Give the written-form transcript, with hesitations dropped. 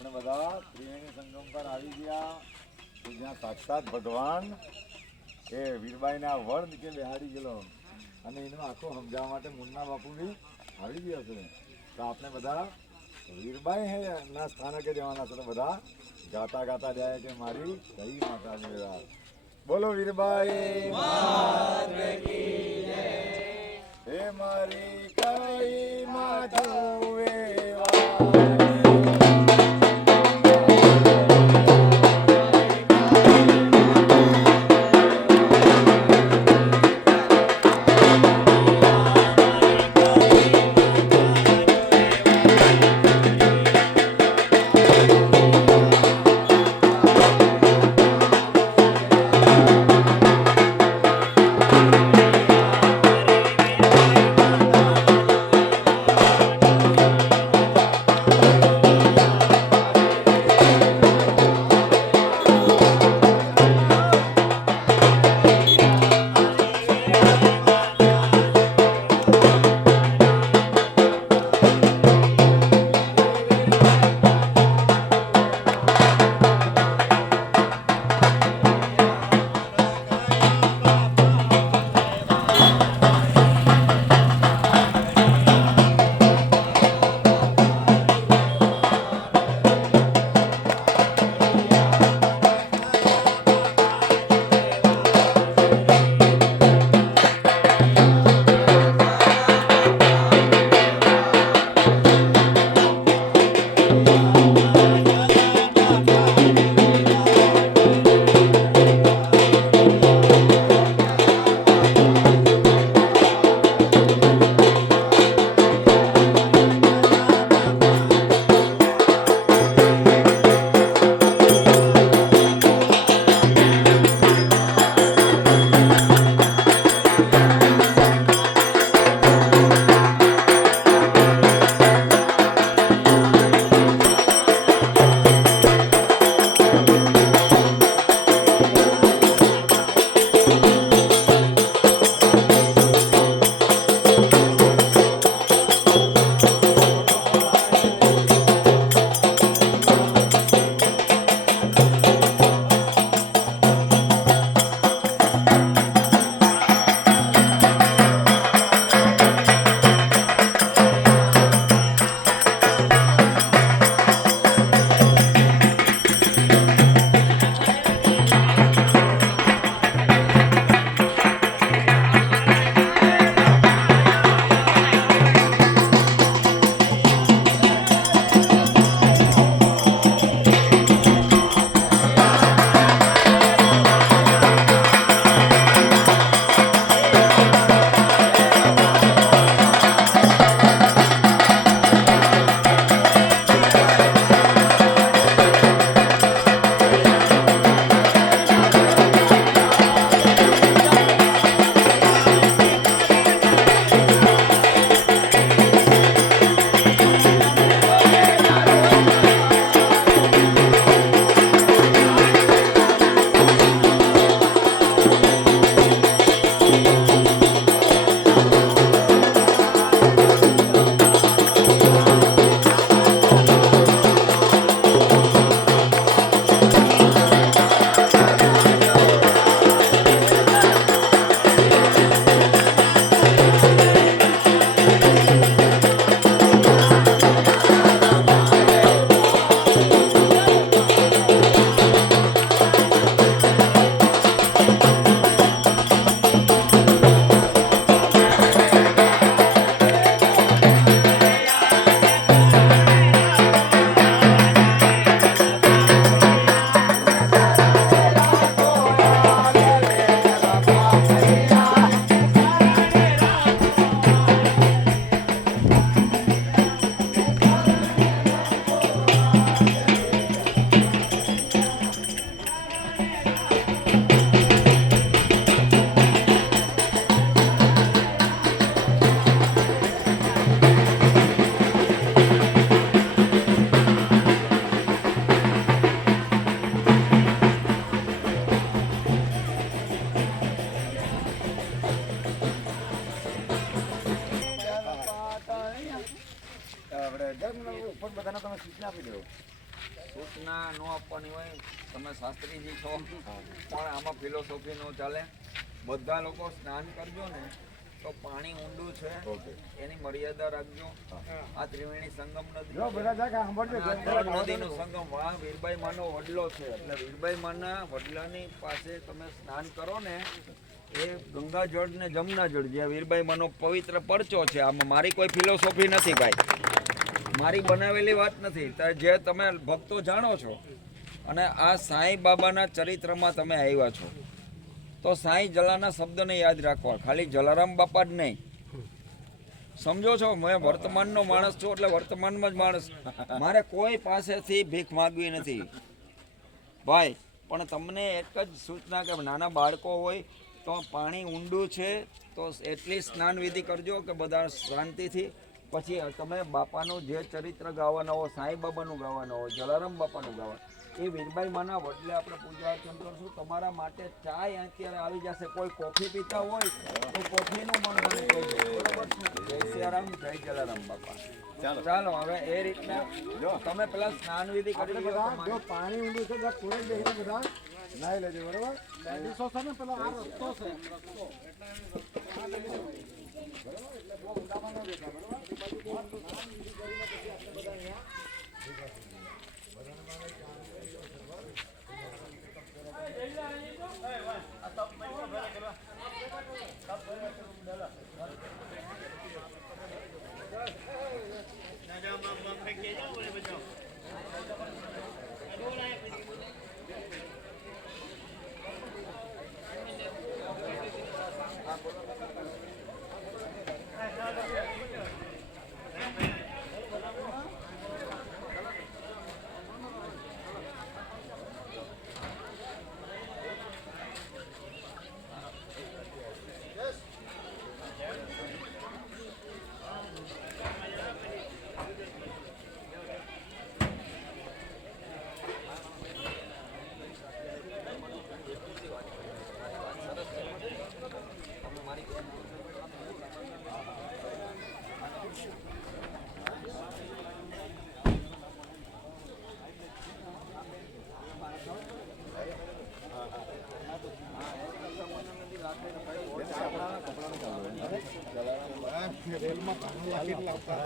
આપણે બધા ત્રિવેણી સંગમ પર આવી ગયા જ્યાં સાક્ષાત ભગવાન એ વીરબાઈને આ વળ નીચે બેહાડી ગયેલો અને એનું આખું સમજાવવા માટે મુન્ના બાપુ બી આવી ગયા છે. તો આપણે બધા વીરબાઈ હે ના સ્થાનકે જવાના છે. તો બધા ગાતા ગાતા જાય કે મારી કઈ માતા બોલો વીરબાઈ હે મારી કઈ માધુએ સૂચના ન આપવાની હોય, તમે શાસ્ત્રીજી છો, પણ આમાં ફિલોસોફી ન ચાલે. બધા લોકો સ્નાન કરજો ને તો પાણી ઊંડું છે ઓકે એની મર્યાદા રાખજો. આ ત્રિવેણી સંગમ નદી જો બધા જા કે સાંભળજો અને આ ત્રણ નદીનો સંગમ આ વીરબાઈ માનો વડલો છે. એટલે વીરબાઈ માના વડલાની પાસે તમે સ્નાન કરો ને એ ગંગાજળ ને જમનાજળ જે વીરબાઈ માનો પવિત્ર પરચો છે. આમાં મારી કોઈ ફિલોસોફી નથી ભાઈ, મારી બનાવેલી વાત નથી. જે તમે ભક્તો જાણો છો અને આ સાંઈ બાબાના ચરિત્રમાં તમે આવ્યા છો તો સાંઈ જલાના શબ્દને યાદ રાખવા, ખાલી જલારામ બાપા જ નહીં. સમજો છો, મેં વર્તમાનનો માણસ છું એટલે વર્તમાનમાં જ માણસ. મારે કોઈ પાસેથી ભીખ માગવી નથી ભાઈ. પણ તમને એક જ સૂચના કે નાના બાળકો હોય તો પાણી ઊંડું છે તો એટલી સ્નાન વિધિ કરજો કે બધા શાંતિથી. પછી તમે બાપાનું જે ચરિત્ર ગાવાના હો, સાંઈ બાબાનું ગાવાના હો, જલારામ બાપાનું ગાવા, એ વીરબાઈ માના વડલે આપણે પૂજા અર્ચન કરશું. તમારા માટે ચાય અત્યારે આવી જશે. કોઈ કોફી પીતા હોય તો કોફીનું પણ મને કહેજો, બરોબર છે? જય સિયારામ, જય જલારામ બાપા. ચાલો હવે એ રીતના તમે પેલા સ્નાન વિધિ કરી લો. જો પાણી ઊંડું છે બધા કોરે બેસીને બધા નાઈ લેજો, બરોબર? લેડીઝો છે ને પેલો આ રસ્તો છે, એટલે બહુ ઊંડામાં ન બેઠા, બરોબર? રેલમાં પાણી લાગી લાવતા